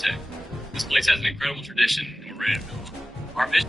Tech. This place has an incredible tradition, and we're ready to build. Our mission.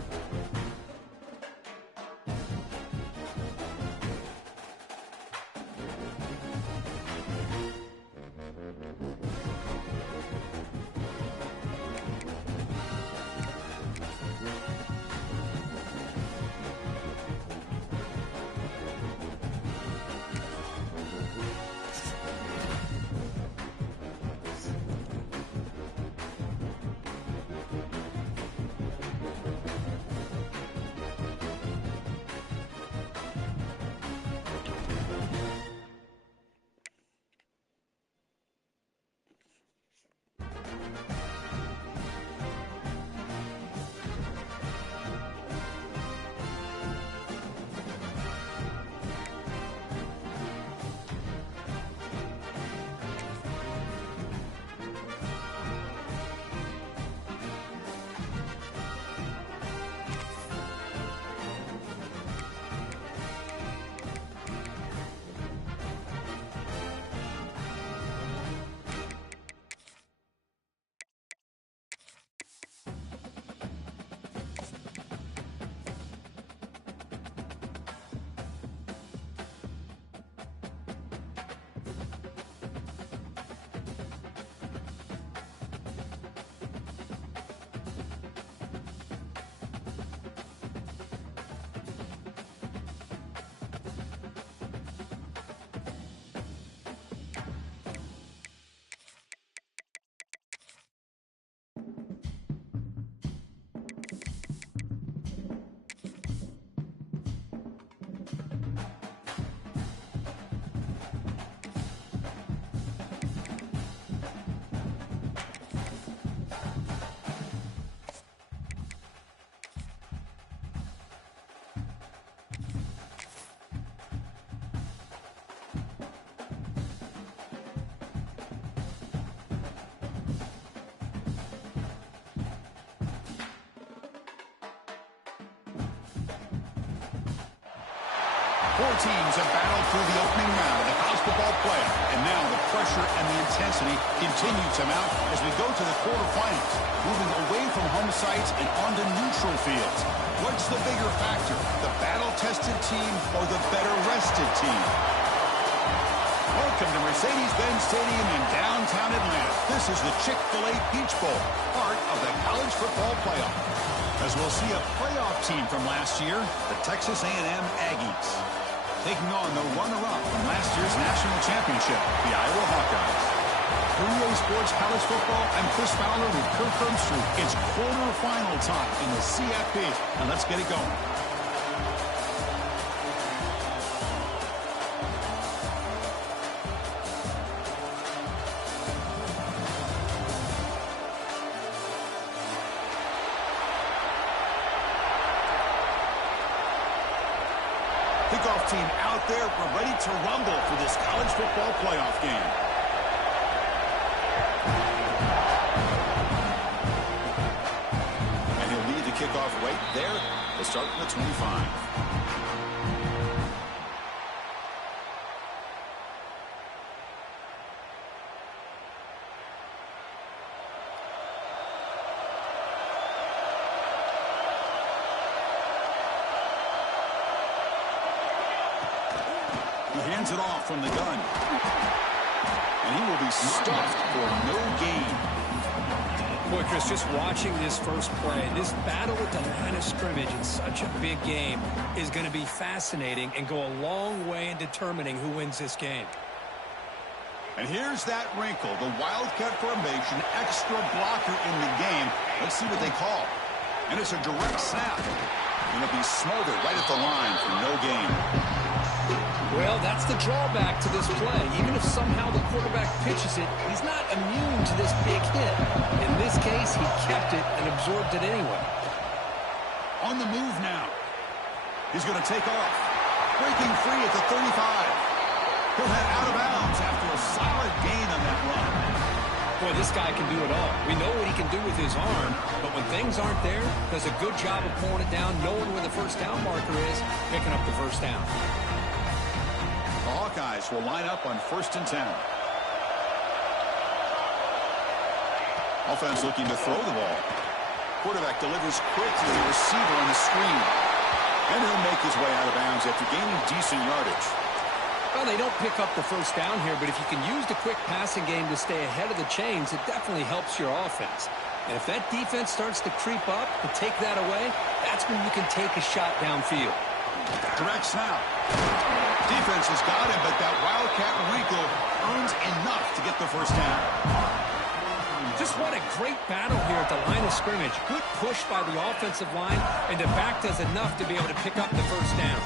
Four teams have battled through the opening round of the college football playoff, and now the pressure and the intensity continue to mount as we go to the quarterfinals, moving away from home sites and onto neutral fields. What's the bigger factor, the battle-tested team or the better-rested team? Welcome to Mercedes-Benz Stadium in downtown Atlanta. This is the Chick-fil-A Peach Bowl, part of the college football playoff. As we'll see a playoff team from last year, the Texas A&M Aggies, taking on the runner-up from last year's national championship, the Iowa Hawkeyes. 3A Sports College Football, I'm Chris Fowler with Kirk Herbstreit. It's quarterfinal time in the CFP, and let's get it going. Kickoff team out there. We're ready to rumble for this college football playoff game. And he'll lead the kickoff right there to start from the 25. Hands it off from the gun. And he will be stuffed for no gain. Boy, Chris, just watching this first play, this battle at the line of scrimmage in such a big game is going to be fascinating and go a long way in determining who wins this game. And here's that wrinkle, the wildcat formation, extra blocker in the game. Let's see what they call. And it's a direct snap. Going to be smothered right at the line for no gain. Well, that's the drawback to this play. Even if somehow the quarterback pitches it, he's not immune to this big hit. In this case, he kept it and absorbed it anyway. On the move now. He's going to take off. Breaking free at the 35. He'll head out of bounds after a solid gain on that run. Boy, this guy can do it all. We know what he can do with his arm, but when things aren't there, does a good job of pulling it down, knowing where the first down marker is, picking up the first down. The Hawkeyes will line up on 1st and 10. Offense looking to throw the ball. Quarterback delivers quick to the receiver on the screen. And he'll make his way out of bounds after gaining decent yardage. Well, they don't pick up the first down here, but if you can use the quick passing game to stay ahead of the chains, it definitely helps your offense. And if that defense starts to creep up to take that away, that's when you can take a shot downfield. Direct snap. Defense has got him, but that Wildcat wrinkle earns enough to get the first down. Just what a great battle here at the line of scrimmage. Good push by the offensive line, and the back does enough to be able to pick up the first down.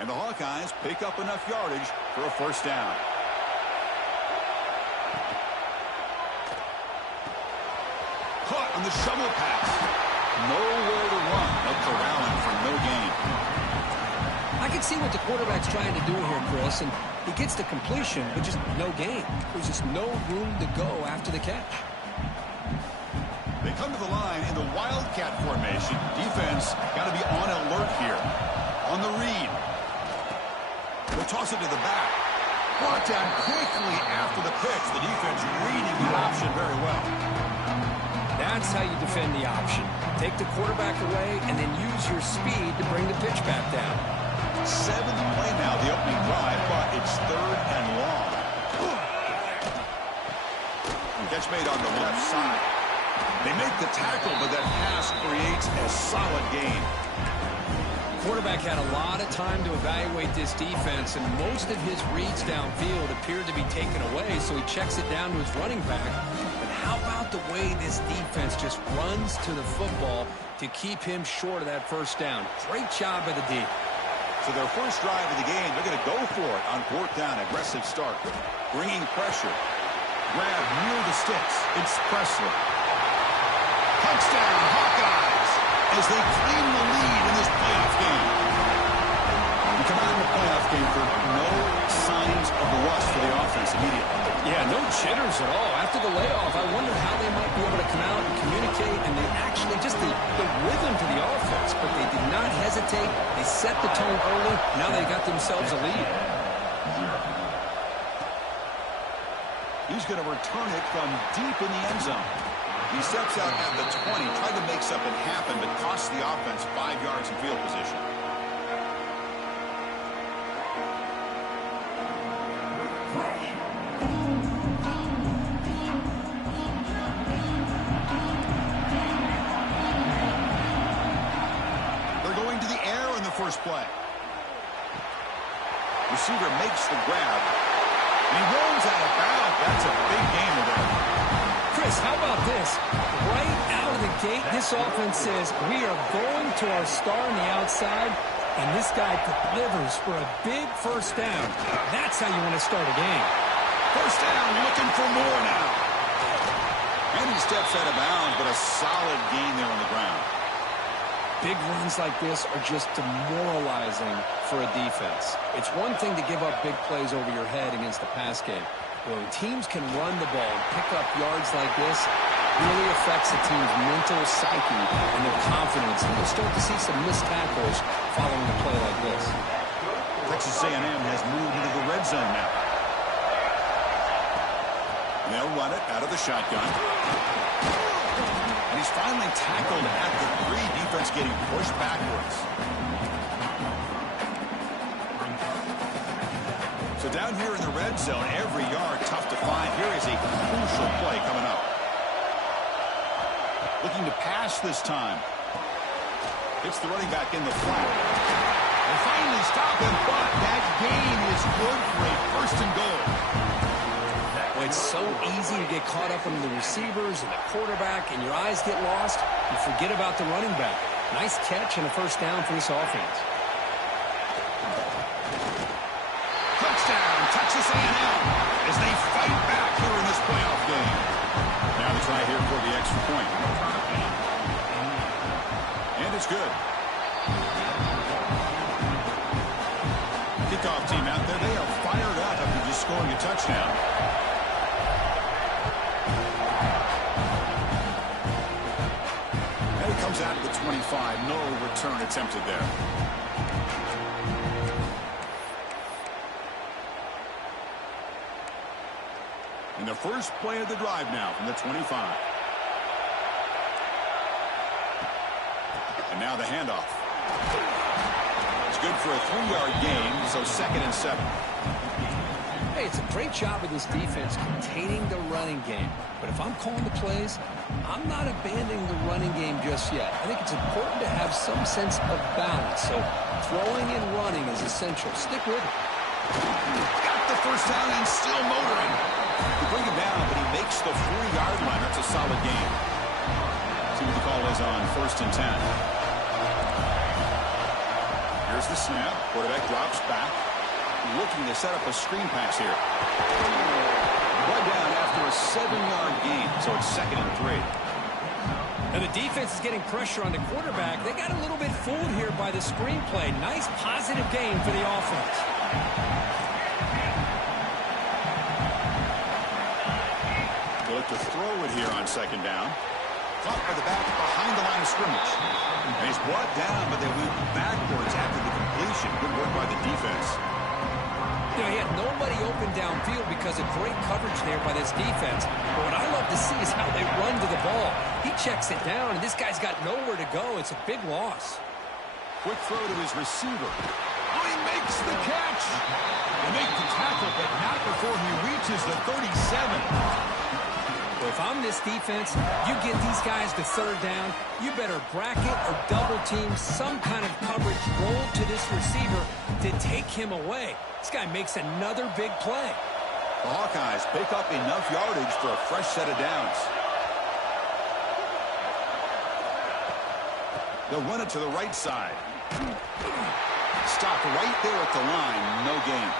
And the Hawkeyes pick up enough yardage for a first down. Caught on the shovel pass. Nowhere to run. No corralling for no gain. I can see what the quarterback's trying to do here, Chris, and he gets the completion, but just no gain. There's just no room to go after the catch. They come to the line in the Wildcat formation. Defense got to be on alert here. On the read. They'll toss it to the back. Brought down quickly after the pitch. The defense reading the option very well. That's how you defend the option. Take the quarterback away and then use your speed to bring the pitch back down. 7th play now, the opening drive, but it's 3rd and long. Catch made on the left side. They make the tackle, but that pass creates a solid gain. Quarterback had a lot of time to evaluate this defense, and most of his reads downfield appeared to be taken away, so he checks it down to his running back. But how about the way this defense just runs to the football to keep him short of that first down? Great job by the D. So their first drive of the game, they're going to go for it on 4th down. Aggressive start. Bringing pressure. Grab near the sticks. It's Presley. Touchdown, Hawkeyes, as they claim the lead in this playoff game. We come out in the playoff game for no signs of the rust for the offense immediately. Yeah, no jitters at all. After the layoff, I wonder how they might be able to come out and communicate, and they actually just the rhythm to the offense, but they did not hesitate. They set the tone early. Now they got themselves a lead. He's going to return it from deep in the end zone. He steps out at the 20, tried to make something happen, but cost the offense 5 yards in field position. They're going to the air in the first play. Receiver makes the grab. And he rolls out of bounds. That's a big gain there. Chris, how about this? Right out of the gate, this offense says, we are going to our star on the outside, and this guy delivers for a big first down. That's how you want to start a game. First down, looking for more now. And he steps out of bounds, but a solid gain there on the ground. Big runs like this are just demoralizing for a defense. It's one thing to give up big plays over your head against the pass game. When teams can run the ball and pick up yards like this, it really affects a team's mental psyche and their confidence. And you'll start to see some missed tackles following a play like this. Texas A&M has moved into the red zone now. And they'll run it out of the shotgun. And he's finally tackled at the 3. Defense getting pushed backwards. So down here in the red zone, every yard tough to find. Here is a crucial play coming up. Looking to pass this time. Hits the running back in the flat. They finally stop him, but that gain is good for a first and goal. Well, it's so easy to get caught up in the receivers and the quarterback, and your eyes get lost. You forget about the running back. Nice catch and a first down for this offense. Touchdown, Texas A&M, as they fight back here in this playoff game. Now they try here for the extra point. And it's good. Kickoff team out there, they are fired up after just scoring a touchdown. And it comes out of the 25. No return attempted there. And the first play of the drive now from the 25. And now the handoff. It's good for a 3-yard gain, so 2nd and 7. Hey, it's a great job of this defense containing the running game. But if I'm calling the plays, I'm not abandoning the running game just yet. I think it's important to have some sense of balance. So throwing and running is essential. Stick with it. Got the first down and still motoring. You bring him down, but he makes the 4-yard line. That's a solid gain. See what the call is on 1st and 10. Here's the snap. Quarterback drops back. Looking to set up a screen pass here. One down after a 7-yard gain, so it's 2nd and 3. And the defense is getting pressure on the quarterback. They got a little bit fooled here by the screenplay. Nice positive gain for the offense. They look to throw it here on 2nd down. Caught by the back behind the line of scrimmage. And he's brought down, but they went backwards after the completion. Good work by the defense. You know, he had nobody open downfield because of great coverage there by this defense. But what I love to see is how they run to the ball. He checks it down, and this guy's got nowhere to go. It's a big loss. Quick throw to his receiver. Oh, he makes the catch. They make the tackle, but not before he reaches the 37. Well, if I'm this defense, you get these guys to 3rd down, you better bracket or double team some kind of coverage roll to this receiver to take him away. This guy makes another big play. The Hawkeyes pick up enough yardage for a fresh set of downs. They'll run it to the right side. Stopped right there at the line. No gain.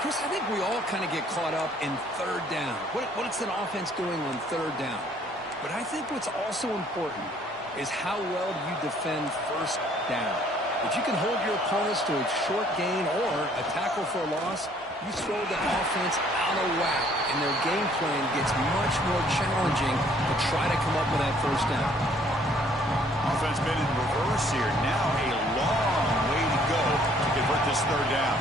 Chris, I think we all kind of get caught up in 3rd down. What's an offense doing on 3rd down? But I think what's also important is how well you defend 1st down. If you can hold your opponents to a short gain or a tackle for a loss, you throw the offense out of whack, and their game plan gets much more challenging to try to come up with that 1st down. Offense been in reverse here. Now a long way to go to convert this 3rd down.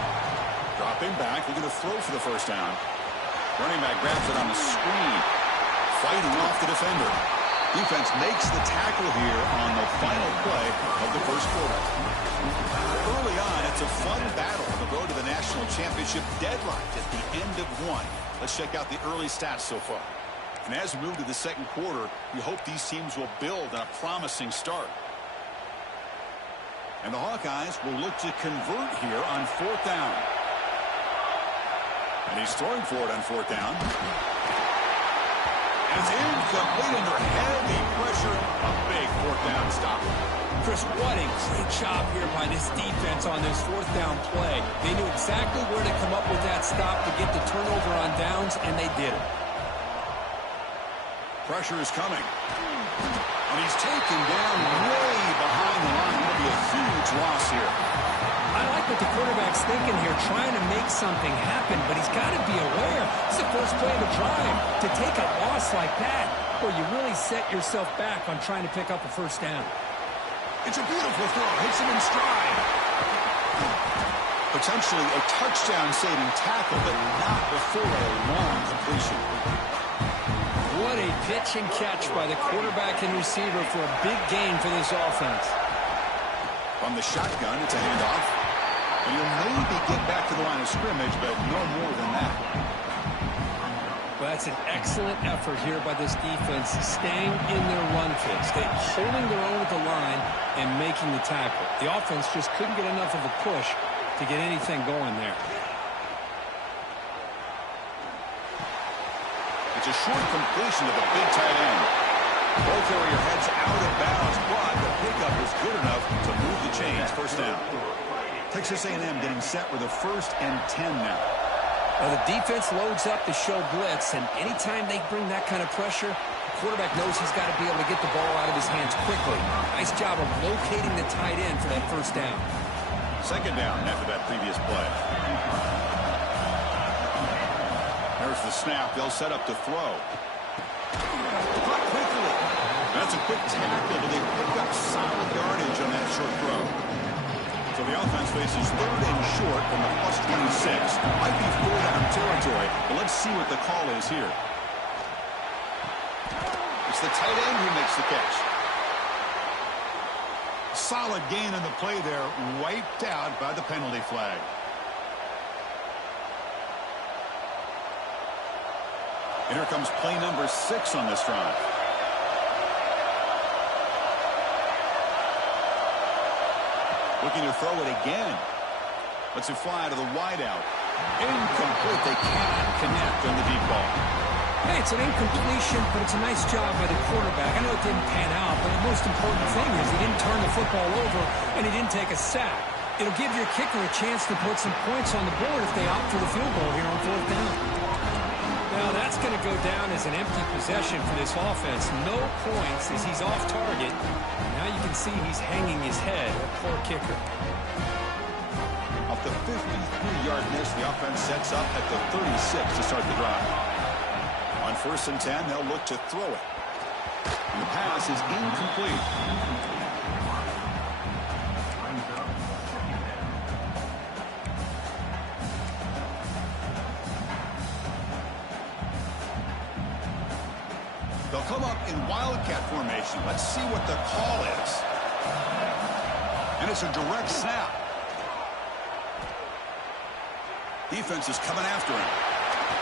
Dropping back, looking to throw for the 1st down. Running back grabs it on the screen. Fighting off the defender. Defense makes the tackle here on the final play of the 1st quarter. Early on, it's a fun battle on the road to the national championship, deadlocked at the end of 1. Let's check out the early stats so far. And as we move to the 2nd quarter, we hope these teams will build on a promising start. And the Hawkeyes will look to convert here on 4th down. And he's throwing for it on 4th down. And it's incomplete under heavy pressure. A big 4th down stop. Chris, what a great job here by this defense on this 4th down play. They knew exactly where to come up with that stop to get the turnover on downs, and they did it. Pressure is coming. And he's taken down way behind the line. It'll be a huge loss here. I like what the quarterback's thinking here, trying to make something happen, but he's got to be aware. It's the first play of the drive. To take a loss like that, where you really set yourself back on trying to pick up a 1st down. It's a beautiful throw. Hits him in stride. Potentially a touchdown-saving tackle, but not before a long completion. What a pitch and catch by the quarterback and receiver for a big gain for this offense. From the shotgun, it's a handoff. And he'll maybe get back to the line of scrimmage, but no more than that. Well, that's an excellent effort here by this defense, staying in their run fit, holding their own at the line and making the tackle. The offense just couldn't get enough of a push to get anything going there. It's a short completion to the big tight end. Ball carrier heads out of bounds, but the pickup is good enough to move the chains. 1st down. Texas A&M getting set with a 1st and 10 now. Well, the defense loads up to show blitz, and anytime they bring that kind of pressure, the quarterback knows he's got to be able to get the ball out of his hands quickly. Nice job of locating the tight end for that 1st down. 2nd down after that previous play. There's the snap. They'll set up to throw. Caught quickly. That's a quick tackle, but they pick up solid yardage on that short throw. So the offense faces third and short from the plus 26. Might be four down territory, but let's see what the call is here. It's the tight end who makes the catch. Solid gain on the play there, wiped out by the penalty flag. And here comes play number 6 on this drive. Looking to throw it again. Lets it fly to the wideout. Incomplete. They cannot connect on the deep ball. Hey, it's an incompletion, but it's a nice job by the quarterback. I know it didn't pan out, but the most important thing is he didn't turn the football over and he didn't take a sack. It'll give your kicker a chance to put some points on the board if they opt for the field goal here on 4th down. Now that's going to go down as an empty possession for this offense. No points as he's off target. Now you can see he's hanging his head. A poor kicker. Off the 53-yard miss, the offense sets up at the 36 to start the drive. On 1st and 10, they'll look to throw it. And the pass is incomplete. They'll come up in wildcat formation. Let's see what the call is. And it's a direct snap. Defense is coming after him.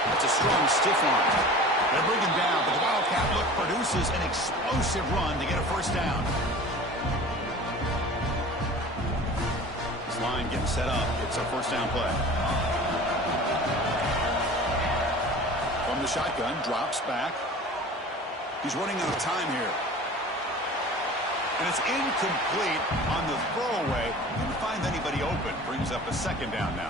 That's a strong stiff arm. They bring him down, but the wildcat look produces an explosive run to get a 1st down. This line getting set up. It's a 1st down play. From the shotgun, drops back. He's running out of time here. And it's incomplete on the throwaway. Didn't find anybody open. Brings up a 2nd down now.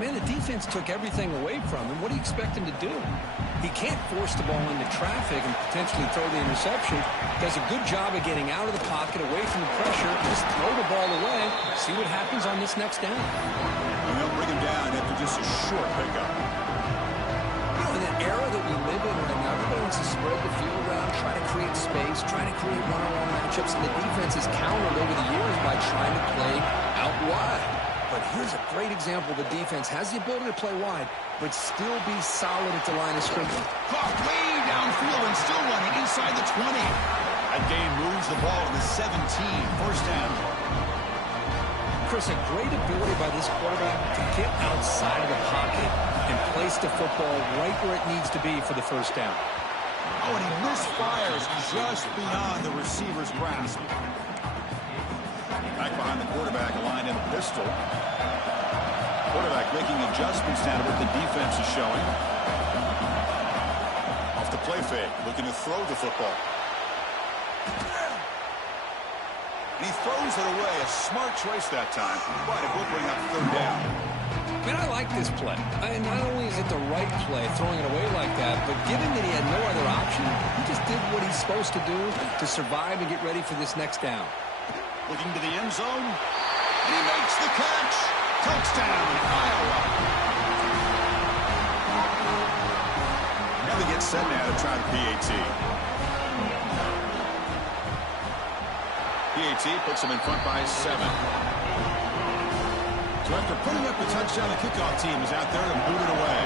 Man, the defense took everything away from him. What do you expect him to do? He can't force the ball into traffic and potentially throw the interception. Does a good job of getting out of the pocket, away from the pressure. Just throw the ball away. See what happens on this next down. And they'll bring him down after just a short pickup. You know, in that era that we live in right now, everybody wants to spread the field around, try to create space, try to create one-on-one matchups, and the defense has countered over the years by trying to play out wide. But here's a great example. The defense has the ability to play wide, but still be solid at the line of scrimmage. Caught way downfield and still running inside the 20. That gain moves the ball to the 17. 1st down. Chris, a great ability by this quarterback to get outside of the pocket and place the football right where it needs to be for the 1st down. Oh, and he misfires just beyond the receiver's grasp. Back behind the quarterback, aligned in a pistol. Quarterback making adjustments down to what the defense is showing. Off the play fake, looking to throw the football. And he throws it away. A smart choice that time, but it will bring up 3rd down. Man, I like this play. And not only is it the right play, throwing it away like that, but given that he had no other option, he just did what he's supposed to do to survive and get ready for this next down. Looking to the end zone. And he makes the catch. Touchdown, Iowa. Now they get set now to try the PAT. PAT puts them in front by 7. So after putting up the touchdown, the kickoff team is out there to boot it away.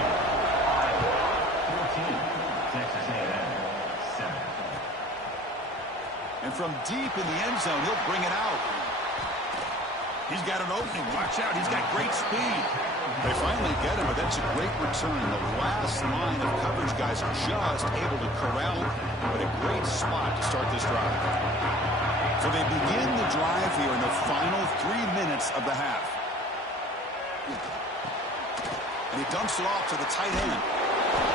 And from deep in the end zone, he'll bring it out. He's got an opening. Watch out. He's got great speed. They finally get him, but that's a great return. The last line of coverage guys are just able to corral him, but a great spot to start this drive. So they begin the drive here in the final 3 minutes of the half. And he dumps it off to the tight end.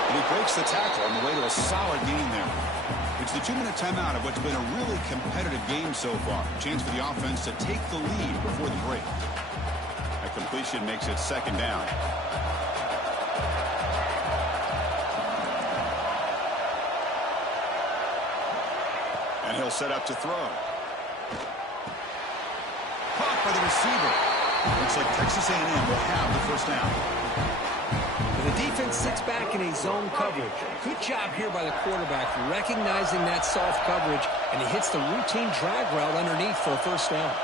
And he breaks the tackle on the way to a solid gain there. It's the 2-minute timeout of what's been a really competitive game so far. Chance for the offense to take the lead before the break. That completion makes it 2nd down. And he'll set up to throw. Caught by the receiver. Looks like Texas A&M will have the 1st down. The defense sits back in a zone coverage. Good job here by the quarterback, recognizing that soft coverage, and he hits the routine drag route underneath for a 1st down.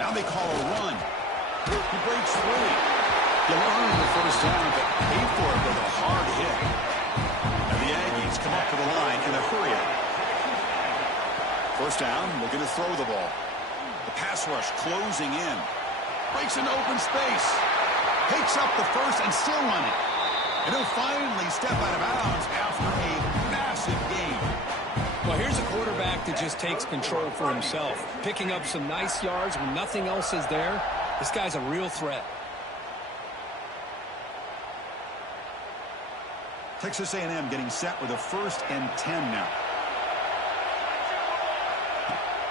Now they call a run. He breaks free. You learn in the first down, but pay for it with a hard hit. And the Aggies come up to the line in a hurry up. First down, looking to throw the ball. The pass rush closing in. Breaks into open space. Takes up the first and still running. And he'll finally step out of bounds after a massive gain. Well, here's a quarterback that just takes control for himself. Picking up some nice yards when nothing else is there. This guy's a real threat. Texas A&M getting set with a 1st and 10 now.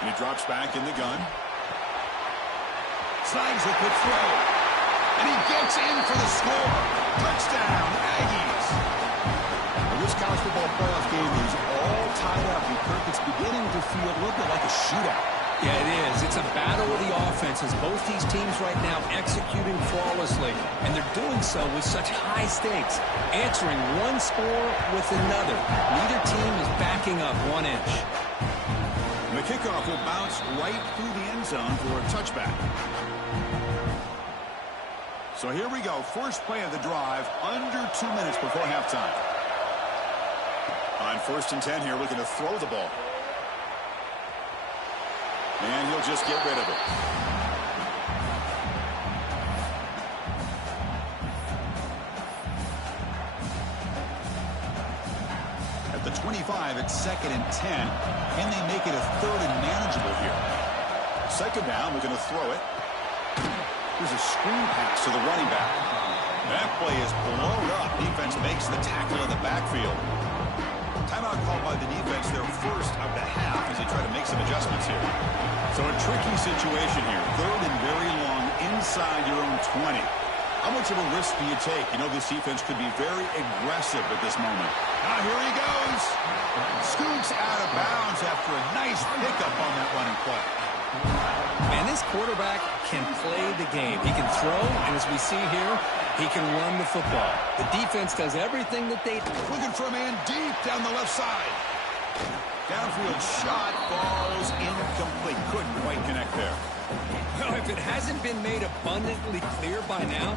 And he drops back in the gun. Snags a quick throw. And he gets in for the score. Touchdown, Aggies. Well, this college football playoff game is all tied up. And Kirk, it's beginning to feel a little bit like a shootout. Yeah, it is. It's a battle of the offenses. Both these teams right now executing flawlessly. And they're doing so with such high stakes. Answering one score with another. Neither team is backing up 1 inch. And the kickoff will bounce right through the end zone for a touchback. So here we go. First play of the drive. Under 2 minutes before halftime. On 1st and 10 here, looking to throw the ball. And he'll just get rid of it. At the 25, it's 2nd and 10. Can they make it a 3rd and manageable here? 2nd down, we're going to throw it. Here's a screen pass to the running back. That play is blown up. Defense makes the tackle in the backfield. Timeout called by the defense, their first of the half, as they try to make some adjustments here. So a tricky situation here. 3rd and very long inside your own 20. How much of a risk do you take? You know this defense could be very aggressive at this moment. Now here he goes. Scoots out of bounds after a nice pickup on that running play. Man, this quarterback can play the game. He can throw, and as we see here, he can run the football. The defense does everything that they do. Looking for a man deep down the left side. Downfield shot falls incomplete. Couldn't quite connect there. Well, if it hasn't been made abundantly clear by now,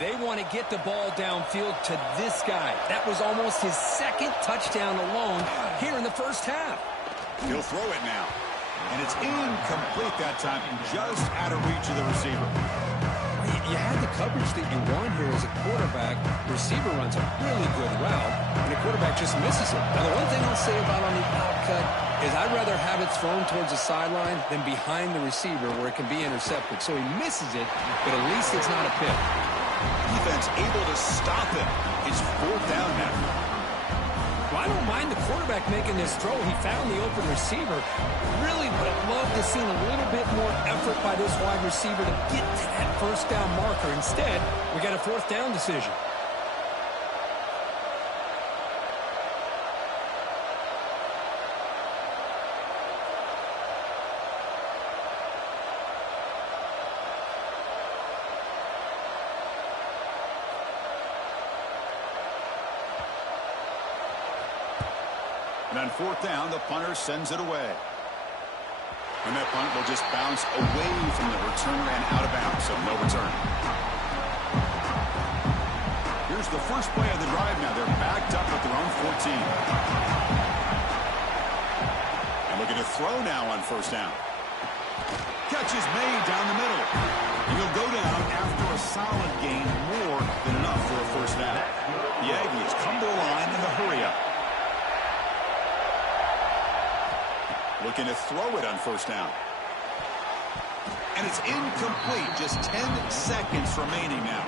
they want to get the ball downfield to this guy. That was almost his 2nd touchdown alone here in the first half. He'll throw it now. And it's incomplete that time, just out of reach of the receiver. You had the coverage that you want here as a quarterback. The receiver runs a really good route, and the quarterback just misses it. Now, the one thing I'll say about on the outcut is I'd rather have it thrown towards the sideline than behind the receiver where it can be intercepted. So he misses it, but at least it's not a pick. Defense able to stop him. It's 4th down now. Well, I don't mind the quarterback making this throw. He found the open receiver. Really would have loved to see a little bit more effort by this wide receiver to get to that first down marker. Instead, we got a 4th down decision. And on 4th down, the punter sends it away. And that punt will just bounce away from the returner and out of bounds, so no return. Here's the first play of the drive now. They're backed up at their own 14. And looking to throw now on 1st down. Catch is made down the middle. And he'll go down after a solid gain, more than enough for a 1st down. The Aggies come to the line in the hurry-up. Looking to throw it on 1st down. And it's incomplete. Just 10 seconds remaining now.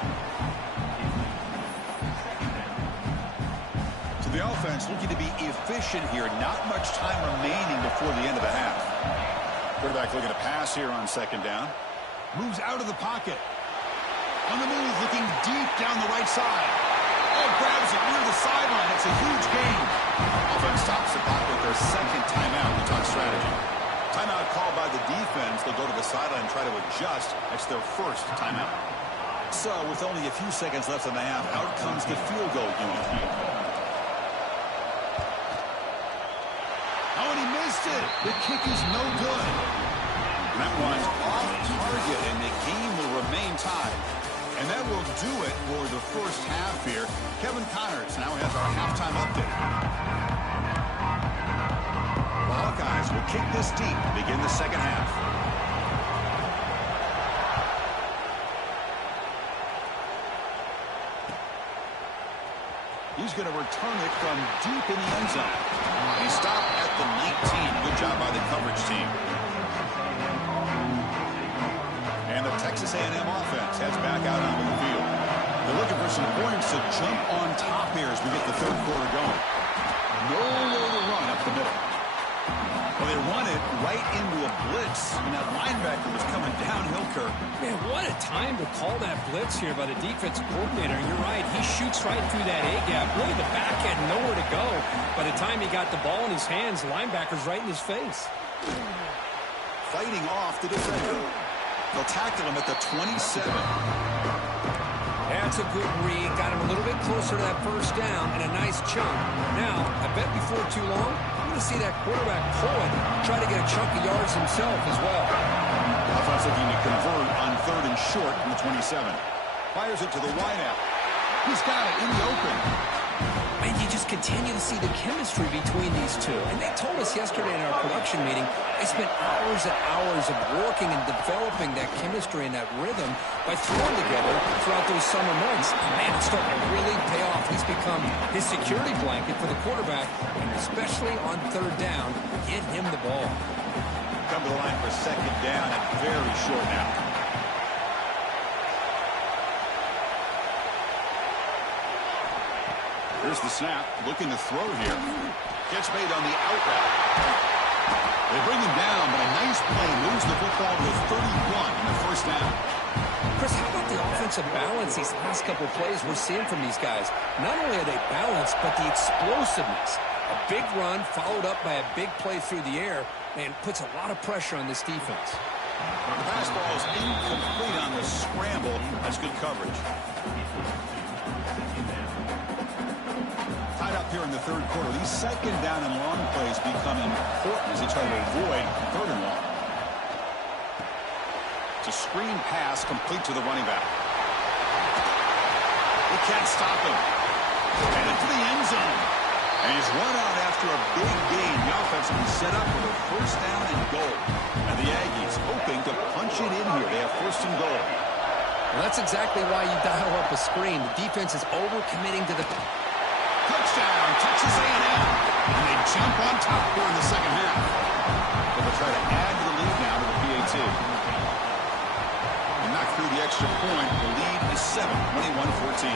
So the offense looking to be efficient here. Not much time remaining before the end of the half. Quarterback looking to pass here on 2nd down. Moves out of the pocket. On the move, looking deep down the right side. Oh, grabs it near the sideline. It's a huge gain. Offense stops the clock with their 2nd timeout. We talk strategy. Timeout called by the defense. They'll go to the sideline and try to adjust. That's their 1st timeout. So, with only a few seconds left in the half, out comes the field goal unit. Oh, and he missed it. The kick is no good. That one's off target, and the game will remain tied. And that will do it for the first half here. Kevin Connors now has our halftime update. The Hawkeyes will kick this deep to begin the second half. He's going to return it from deep in the end zone. He stopped at the 19. Good job by the coverage team. And the Texas A&M offense heads back out onto the field. They're looking for some points to jump on top here as we get the third quarter going. Nowhere to run up the middle. Well, they run it right into a blitz, and that linebacker was coming downhill, Kirk. Man, what a time to call that blitz here by the defensive coordinator. And you're right, he shoots right through that A-gap. Really, the back had nowhere to go. By the time he got the ball in his hands, the linebacker's right in his face. Fighting off the defender. They'll tackle him at the 27. That's a good read. Got him a little bit closer to that first down and a nice chunk. Now, I bet before too long, I'm going to see that quarterback pull it, try to get a chunk of yards himself as well. Offense looking to convert on 3rd and short from the 27. Fires it to the wideout. He's got it in the open. And you just continue to see the chemistry between these two. And they told us yesterday in our production meeting, they spent hours and hours of working and developing that chemistry and that rhythm by throwing together throughout those summer months. Man, it's starting to really pay off. He's become his security blanket for the quarterback, and especially on 3rd down, get him the ball. Come to the line for 2nd down and very short now. Here's the snap, looking to throw here. Gets made on the out route. They bring him down, but a nice play moves the football to a 31 in the first down. Chris, how about the offensive balance these last couple plays we're seeing from these guys? Not only are they balanced, but the explosiveness. A big run followed up by a big play through the air, and puts a lot of pressure on this defense. The pass ball is incomplete on the scramble. That's good coverage. Tied up here in the 3rd quarter. These 2nd down and long plays become important as they try to avoid 3rd and long. It's a screen pass complete to the running back. They can't stop him. And into the end zone. And he's run out after a big gain. The offense will be set up with a 1st down and goal. And the Aggies hoping to punch it in here. They have 1st and goal. Well, that's exactly why you dial up a screen. The defense is over-committing to the... Touchdown, Texas A&M. And they jump on top here in the second half. But they'll try to add to the lead now to the PAT. And knock through the extra point. The lead is 7, 21-14.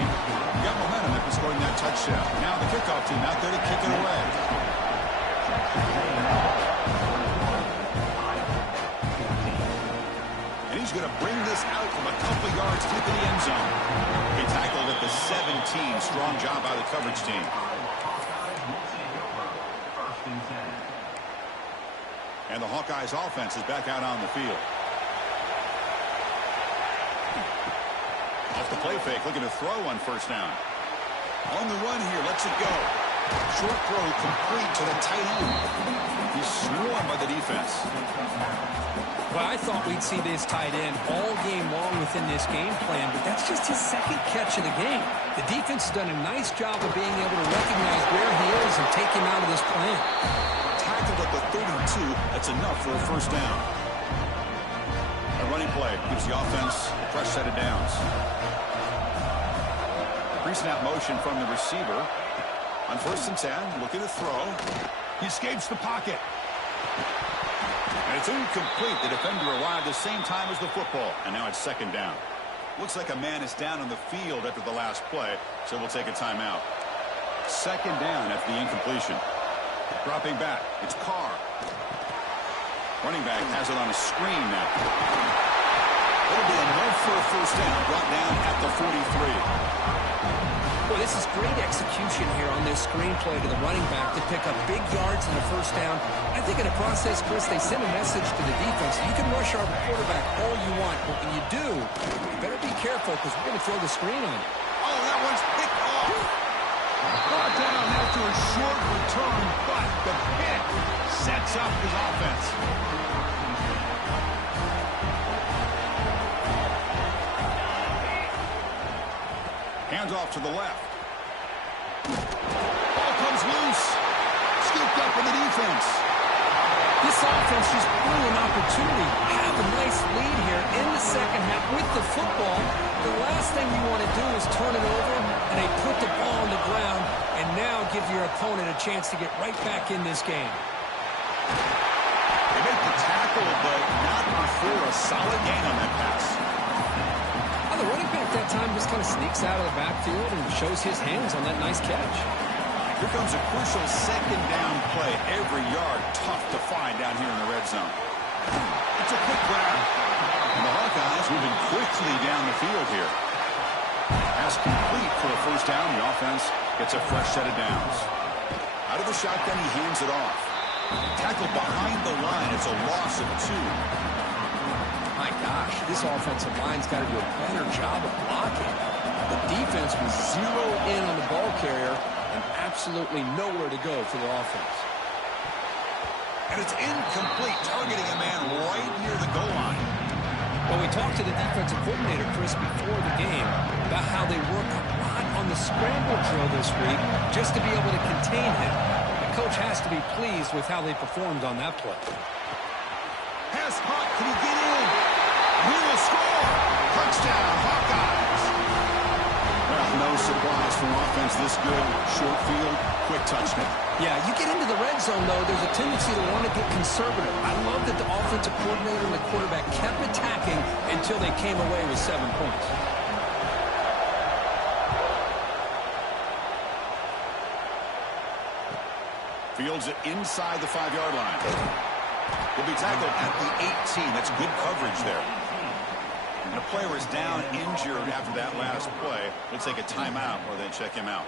Got momentum after scoring that touchdown. Now the kickoff team out there to kick it away. And he's going to bring this out from a couple yards deep in the end zone. He tackled at the 17. Strong job by the coverage team. And the Hawkeyes offense is back out on the field. Off the play fake, looking to throw on 1st down. On the run here, lets it go. Short throw complete to the tight end. He's swarmed by the defense. Well, I thought we'd see this tight end all game long within this game plan, but that's just his 2nd catch of the game. The defense has done a nice job of being able to recognize where he is and take him out of this plan. Tackled at the 32. That's enough for a 1st down. A running play gives the offense a fresh set of downs. Pre-snap motion from the receiver. On 1st and 10, looking to throw. He escapes the pocket. And it's incomplete. The defender arrived the same time as the football. And now it's 2nd down. Looks like a man is down on the field after the last play, so we'll take a timeout. 2nd down after the incompletion. Dropping back, it's Carr. Running back has it on a screen now. It'll be enough for a 1st down, brought down at the 43. Well, this is great execution here on this screenplay to the running back to pick up big yards in the 1st down. I think in the process, Chris, they send a message to the defense. You can rush our quarterback all you want, but when you do, you better be careful because we're going to throw the screen on you. Oh, that one's picked off. Brought down after a short return, but the pick sets up his offense. Hands off to the left. Ball comes loose. Scooped up in the defense. This offense just blew an opportunity. Have a nice lead here in the second half with the football. The last thing you want to do is turn it over, and they put the ball on the ground, and now give your opponent a chance to get right back in this game. They make the tackle, but not before a solid gain on that pass. The running back that time just kind of sneaks out of the backfield and shows his hands on that nice catch. Here comes a crucial second down play. Every yard tough to find down here in the red zone. It's a quick grab. And the Hawkeyes moving quickly down the field here. Pass complete for a first down. The offense gets a fresh set of downs. Out of the shotgun, he hands it off. Tackle behind the line. It's a loss of 2. My gosh, this offensive line's got to do a better job of blocking. The defense was zeroed in on the ball carrier and absolutely nowhere to go for the offense. And it's incomplete, targeting a man right near the goal line. Well, we talked to the defensive coordinator, Chris, before the game about how they work a lot on the scramble drill this week just to be able to contain him. The coach has to be pleased with how they performed on that play. Pass hot, can he get in? He will score! Touchdown, Hawkeyes! Well, no surprise from offense this good. Short field, quick touchdown. Yeah, you get into the red zone, though, there's a tendency to want to get conservative. I love that the offensive coordinator and the quarterback kept attacking until they came away with 7 points. Fields it inside the 5-yard line. Will be tackled at the 18. That's good coverage there. And a player is down injured after that last play. We'll take a timeout or then check him out.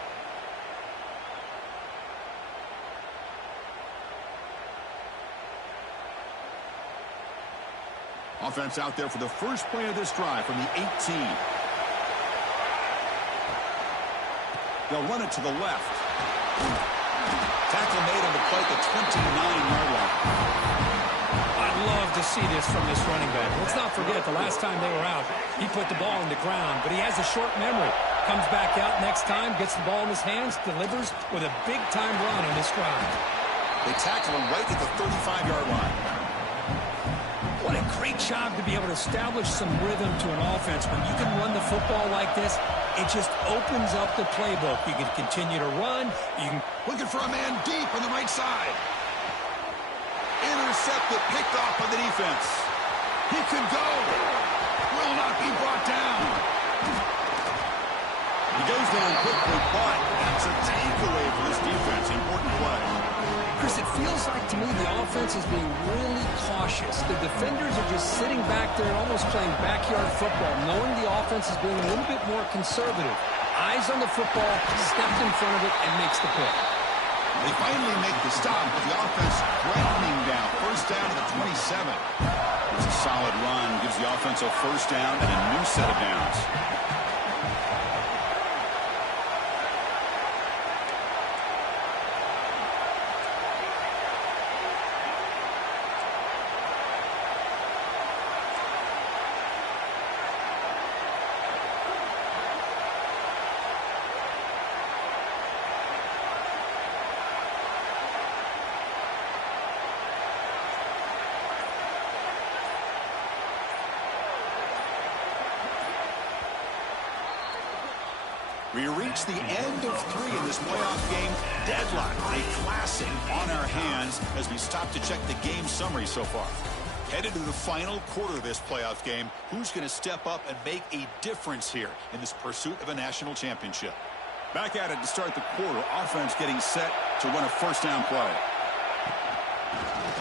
Offense out there for the first play of this drive from the 18. They'll run it to the left. Tackle made on the play at the 29-yard line. I'd love to see this from this running back. Let's not forget the last time they were out, he put the ball on the ground, but he has a short memory. Comes back out next time, gets the ball in his hands, delivers with a big-time run on this drive. They tackle him right at the 35-yard line. What a great job to be able to establish some rhythm to an offense. When you can run the football like this, it just opens up the playbook. You can continue to run. You can looking for a man deep on the right side. Intercepted, picked off by the defense. He can go. Will not be brought down. He goes down quickly, but that's a takeaway for this defense. Important play. Chris, it feels like to me the offense is being really cautious. The defenders are just sitting back there almost playing backyard football, knowing the offense is being a little bit more conservative. Eyes on the football, stepped in front of it, and makes the play. They finally make the stop with the offense threatening down. First down to the 27. It's a solid run. Gives the offense a first down and a new set of downs. We reach the end of 3 in this playoff game. Deadlock, a classic on our hands as we stop to check the game summary so far. Headed to the final quarter of this playoff game, who's going to step up and make a difference here in this pursuit of a national championship? Back at it to start the quarter. Offense getting set to run a first down play.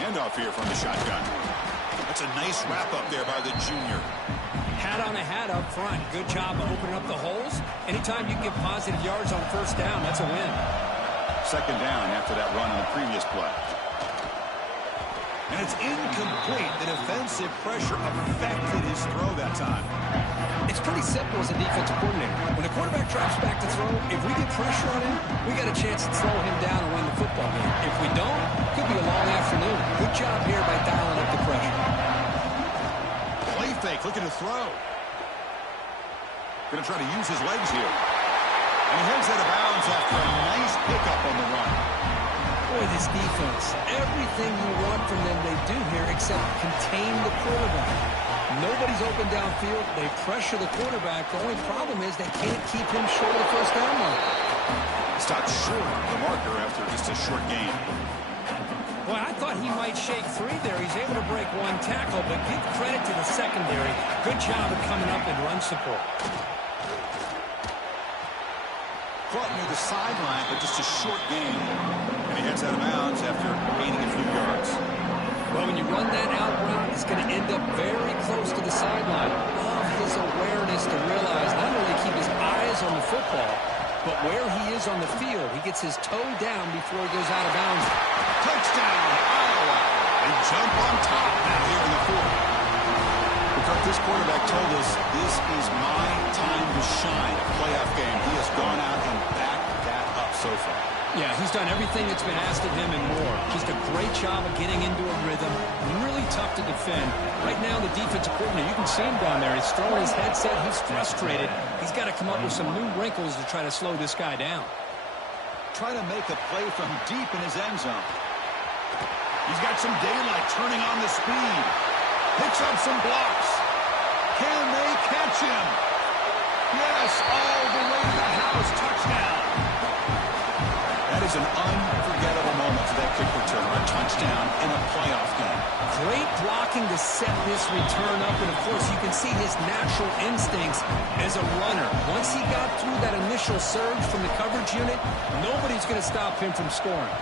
Handoff here from the shotgun. That's a nice wrap up there by the junior. Hat on a hat up front. Good job of opening up the holes. Anytime you can get positive yards on first down, that's a win. Second down after that run on the previous play. And it's incomplete. The defensive pressure affected his throw that time. It's pretty simple as a defensive coordinator. When the quarterback drops back to throw, if we get pressure on him, we got a chance to slow him down and win the football game. If we don't, it could be a long afternoon. Good job here by dialing up the pressure. Play fake, looking to throw. Going to try to use his legs here. And he heads out of bounds after a nice pickup on the run. Boy, this defense, everything you want from them they do here except contain the quarterback. Nobody's open downfield. They pressure the quarterback. The only problem is they can't keep him short of the first down marker. Stopped short of the marker after just a short gain. Well, I thought he might shake three there. He's able to break one tackle, but give credit to the secondary. Good job of coming up in run support. Caught near the sideline, but just a short gain. And he heads out of bounds after gaining a few yards. Well, when you run that out route, it's going to end up very close to the sideline. Love his awareness to realize not only keep his eyes on the football, but where he is on the field. He gets his toe down before he goes out of bounds. Touchdown, Iowa. They jump on top now here in the fourth. Because this quarterback told us this is my time to shine. A playoff game. He has gone out and backed that up so far. Yeah, he's done everything that's been asked of him and more. Just a great job of getting into a rhythm. Really tough to defend. Right now, the defensive coordinator, you can see him down there. He's throwing his headset. He's frustrated. He's got to come up with some new wrinkles to try to slow this guy down. Trying to make a play from deep in his end zone. He's got some daylight turning on the speed. Picks up some blocks. Can they catch him? Yes, all the way to the house. Touchdown. That is an unforgettable moment for that kick return. A touchdown in a playoff game. Great blocking to set this return up, and of course you can see his natural instincts as a runner. Once he got through that initial surge from the coverage unit, nobody's going to stop him from scoring.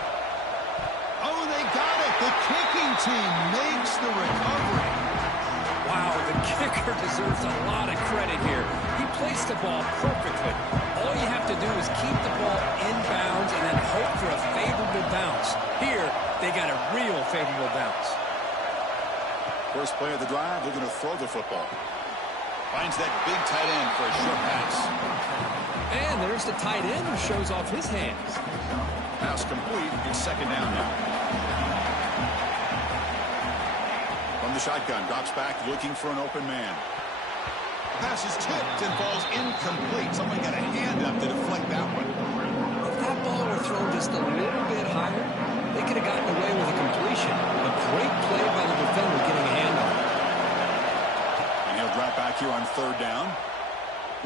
Oh, they got it. The kicking team makes the recovery. Wow, the kicker deserves a lot of credit here. He placed the ball perfectly. All you have to do is keep the ball in bounds and then hope for a favorable bounce. Here, they got a real favorable bounce. First play of the drive, they're going to throw the football. Finds that big tight end for a short pass. And there's the tight end who shows off his hands. Pass complete. It's second down now. From the shotgun, drops back looking for an open man. Pass is tipped and falls incomplete. Someone got a hand up to deflect that one. If that ball were thrown just a little bit higher, they could have gotten away with a completion. A great play by the defender getting a hand on it. And he'll drop back here on third down.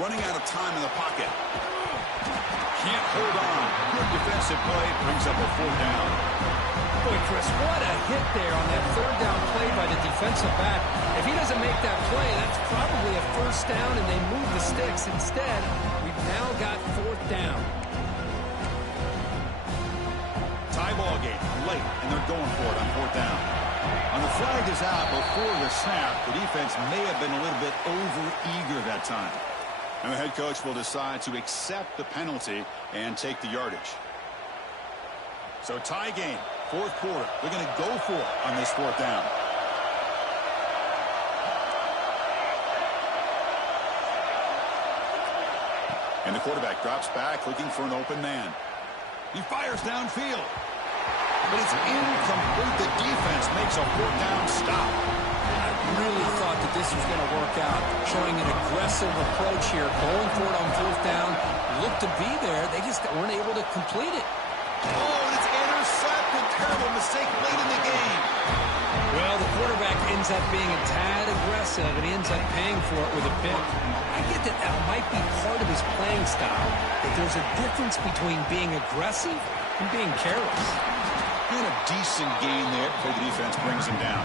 Running out of time in the pocket. Can't hold on. Good defensive play. Brings up a fourth down. Boy, Chris, what a hit there on that third down play by the defensive back. If he doesn't make that play, that's probably a first down, and they move the sticks. Instead, we've now got fourth down. Tie ball game late, and they're going for it on fourth down. On the flag is out before the snap. The defense may have been a little bit over-eager that time. And the head coach will decide to accept the penalty and take the yardage. So tie game, fourth quarter. They're going to go for it on this fourth down. And the quarterback drops back looking for an open man. He fires downfield. But it's incomplete. The defense makes a fourth down stop. I really thought that this was going to work out, showing an aggressive approach here, going for it on fourth down. Looked to be there. They just weren't able to complete it. Oh, and it's intercepted. Terrible mistake late in the game. Well, the quarterback ends up being a tad aggressive, and he ends up paying for it with a pick. I get that that might be part of his playing style, but there's a difference between being aggressive and being careless. And a decent gain there before the defense brings him down.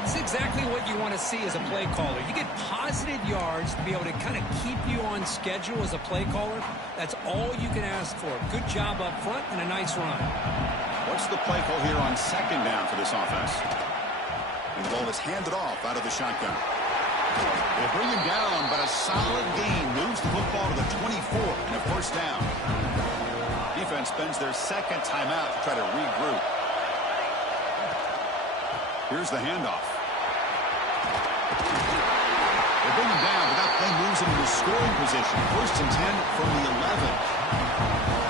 It's exactly what you want to see as a play caller. You get positive yards to be able to kind of keep you on schedule as a play caller. That's all you can ask for. Good job up front and a nice run. What's the play call here on second down for this offense? And the ball is handed off out of the shotgun. They bring him down, but a solid gain moves the football to the 24 and a first down. Defense spends their second timeout to try to regroup. Here's the handoff. They bring him down, but that play moves him into scoring position. First and 10 from the 11.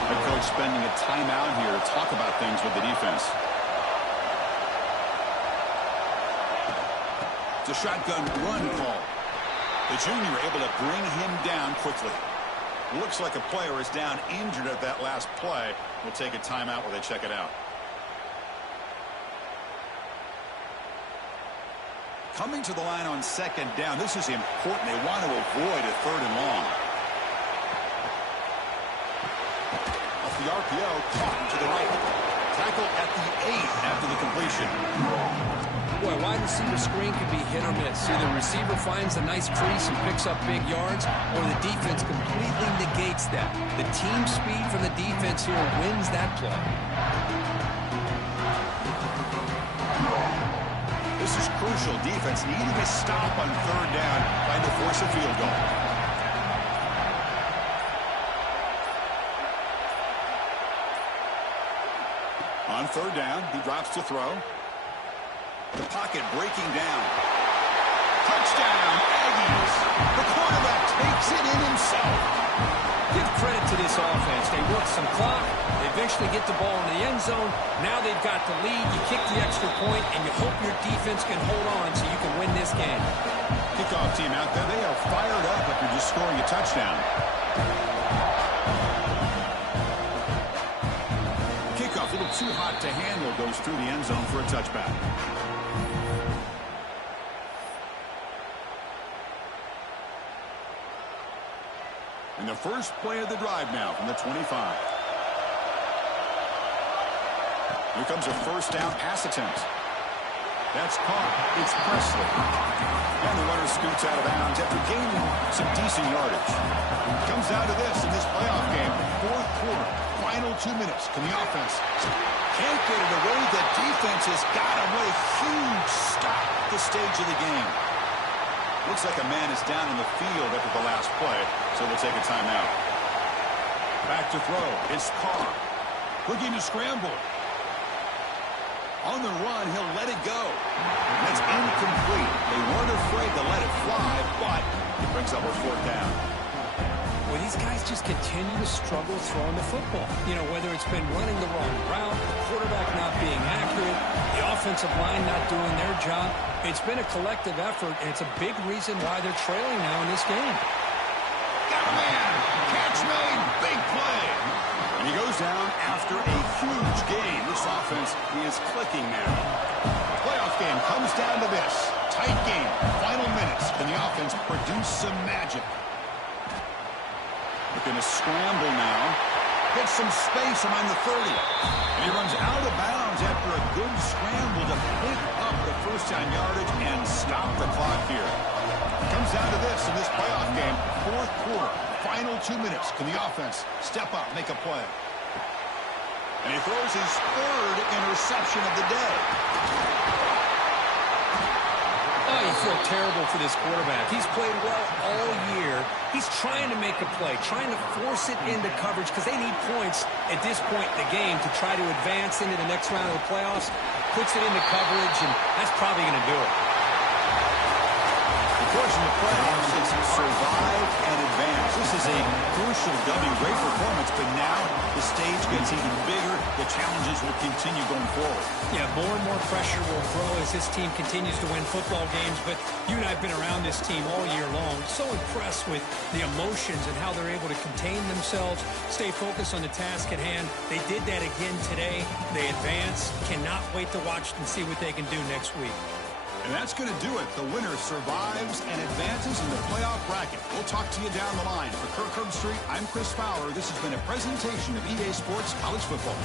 Head coach spending a timeout here to talk about things with the defense. It's a shotgun run call. The junior able to bring him down quickly. Looks like a player is down injured at that last play. We'll take a timeout while they check it out. Coming to the line on second down. This is important. They want to avoid a 3rd and long. Off the RPO, caught to the right. Tackle at the 8 after the completion. Boy, wide receiver screen can be hit or miss. Either the receiver finds a nice crease and picks up big yards, or the defense completely negates that. The team speed from the defense here wins that play. This is crucial. Defense needing a stop on 3rd down, trying to force a field goal. On 3rd down, he drops to throw. The pocket breaking down. Touchdown, Aggies. The quarterback takes it in himself. Give credit to this offense. They work some clock. They eventually get the ball in the end zone. Now they've got the lead. You kick the extra point, and you hope your defense can hold on so you can win this game. Kickoff team out there. They are fired up after just scoring a touchdown. Kickoff, a little too hot to handle, goes through the end zone for a touchback. And the first play of the drive now from the 25. Here comes a 1st down pass attempt. That's caught. It's Presley. And the runner scoots out of bounds after gaining some decent yardage. Comes down to this in this playoff game. 4th quarter. Final 2 minutes. Can the offense can't get it away? The defense has got him. What a huge stop at the stage of the game. Looks like a man is down in the field after the last play, so we'll take a timeout. Back to throw. It's Carr. Looking to scramble. On the run, he'll let it go. That's incomplete. They weren't afraid to let it fly, but it brings up a 4th down. Well, these guys just continue to struggle throwing the football. You know, whether it's been running the wrong route, the quarterback not being accurate, the offensive line not doing their job. It's been a collective effort, and it's a big reason why they're trailing now in this game. Got a man. Catch made. Big play. And he goes down after a huge game. This offense is clicking now. The playoff game comes down to this. Tight game. Final minutes. Can the offense produce some magic? Looking to scramble now. Gets some space around the 30. And he runs out of bounds after a good scramble to pick up the 1st down yardage and stop the clock here. Comes down to this in this playoff game. 4th quarter. Final 2 minutes. Can the offense step up, make a play? And he throws his 3rd interception of the day. Oh, you feel terrible for this quarterback. He's played well all year. He's trying to make a play, trying to force it into coverage because they need points at this point in the game to try to advance into the next round of the playoffs. Puts it into coverage, and that's probably going to do it. Of course, in the playoffs, it's survive and advance. This is a crucial W. Great performance, but now the stage gets even bigger. The challenges will continue going forward. Yeah, more and more pressure will grow as this team continues to win football games, but you and I have been around this team all year long. So impressed with the emotions and how they're able to contain themselves, stay focused on the task at hand. They did that again today. They advance. Cannot wait to watch and see what they can do next week. And that's going to do it. The winner survives and advances in the playoff bracket. We'll talk to you down the line. For Kirk Herbstreit, I'm Chris Fowler. This has been a presentation of EA Sports College Football.